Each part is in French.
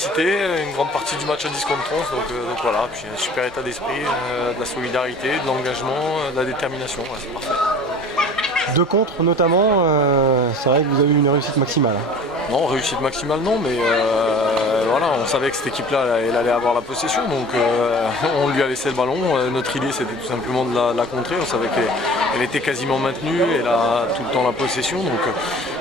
efficacité, une grande partie du match à 10 contre 11, donc voilà, puis un super état d'esprit, de la solidarité, de l'engagement, de la détermination, ouais, c'est parfait. 2 contre notamment, c'est vrai que vous avez eu une réussite maximale. Non, réussite maximale non, mais voilà, on savait que cette équipe-là, elle allait avoir la possession, donc on lui a laissé le ballon. Notre idée, c'était tout simplement de la contrer. On savait qu'elle était quasiment maintenue, elle a tout le temps la possession, donc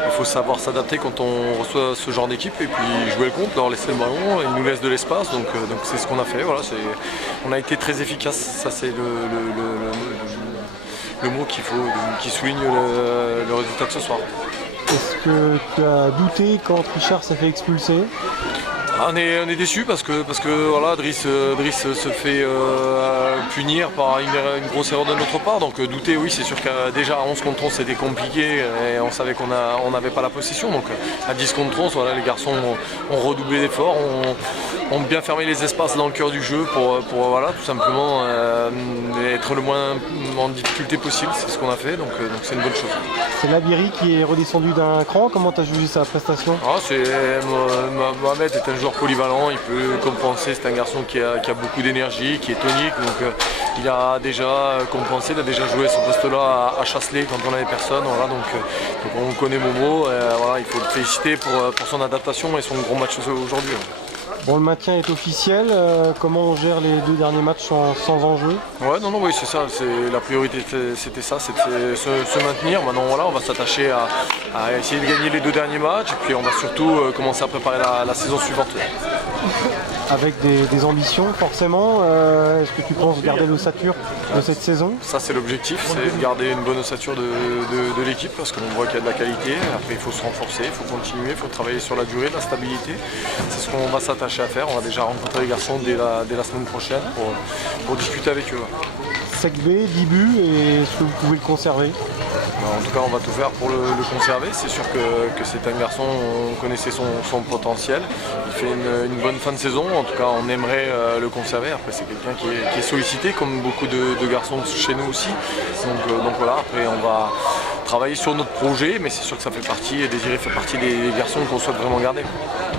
il faut savoir s'adapter quand on reçoit ce genre d'équipe et puis jouer le contre, leur laisser le ballon, ils nous laissent de l'espace, donc c'est ce qu'on a fait. Voilà, on a été très efficace, ça c'est le mot qui souligne le résultat de ce soir. Est-ce que tu as douté quand Richard s'est fait expulser ? On est déçus parce que voilà, Driss se fait punir par une grosse erreur de notre part. Donc douter, oui, c'est sûr que déjà à 11 contre 11 c'était compliqué et on savait qu'on n'avait pas la possession. Donc à 10 contre 11, voilà, les garçons ont redoublé d'efforts, ont bien fermé les espaces dans le cœur du jeu pour voilà, tout simplement être le moins en difficulté possible. C'est ce qu'on a fait, donc c'est une bonne chose. C'est Labiri qui est redescendu d'un cran. Comment tu as jugé sa prestation ? Mohamed est un joueur polyvalent, il peut compenser, c'est un garçon qui a beaucoup d'énergie, qui est tonique, donc il a déjà compensé, il a déjà joué ce poste-là à Chasselet quand on n'avait personne, voilà, donc on connaît Momo, voilà, il faut le féliciter pour son adaptation et son gros match aujourd'hui. Bon, le maintien est officiel, comment on gère les 2 derniers matchs sans enjeu ? Ouais, oui, c'est ça, la priorité c'était ça, c'était se maintenir. Maintenant voilà, on va s'attacher à essayer de gagner les 2 derniers matchs et puis on va surtout commencer à préparer la saison suivante. Avec des ambitions forcément, est-ce que tu penses garder l'ossature de cette saison ? Ça c'est l'objectif, c'est de garder une bonne ossature de l'équipe parce qu'on voit qu'il y a de la qualité. Après il faut se renforcer, il faut continuer, il faut travailler sur la durée, la stabilité. C'est ce qu'on va s'attacher à faire. On va déjà rencontrer les garçons dès la semaine prochaine pour discuter avec eux. Sec B, 10 buts, et est-ce que vous pouvez le conserver ? En tout cas, on va tout faire pour le conserver. C'est sûr que c'est un garçon, on connaissait son potentiel. Il fait une bonne fin de saison. En tout cas, on aimerait le conserver. Après, c'est quelqu'un qui est sollicité, comme beaucoup de garçons chez nous aussi. Donc voilà, après, on va travailler sur notre projet, mais c'est sûr que ça fait partie, et Désiré fait partie des garçons qu'on souhaite vraiment garder.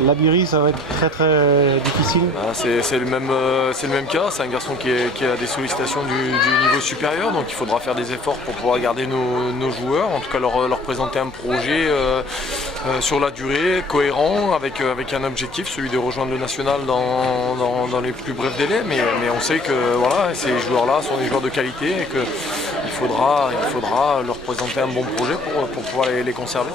Labiri, ça va être très très difficile. C'est le même cas, c'est un garçon qui a des sollicitations du niveau supérieur, donc il faudra faire des efforts pour pouvoir garder nos joueurs, en tout cas leur présenter un projet sur la durée, cohérent, avec un objectif, celui de rejoindre le national dans les plus brefs délais, mais on sait que voilà, ces joueurs-là sont des joueurs de qualité et qu'il faudra leur présenter un bon projet pour pouvoir les conserver.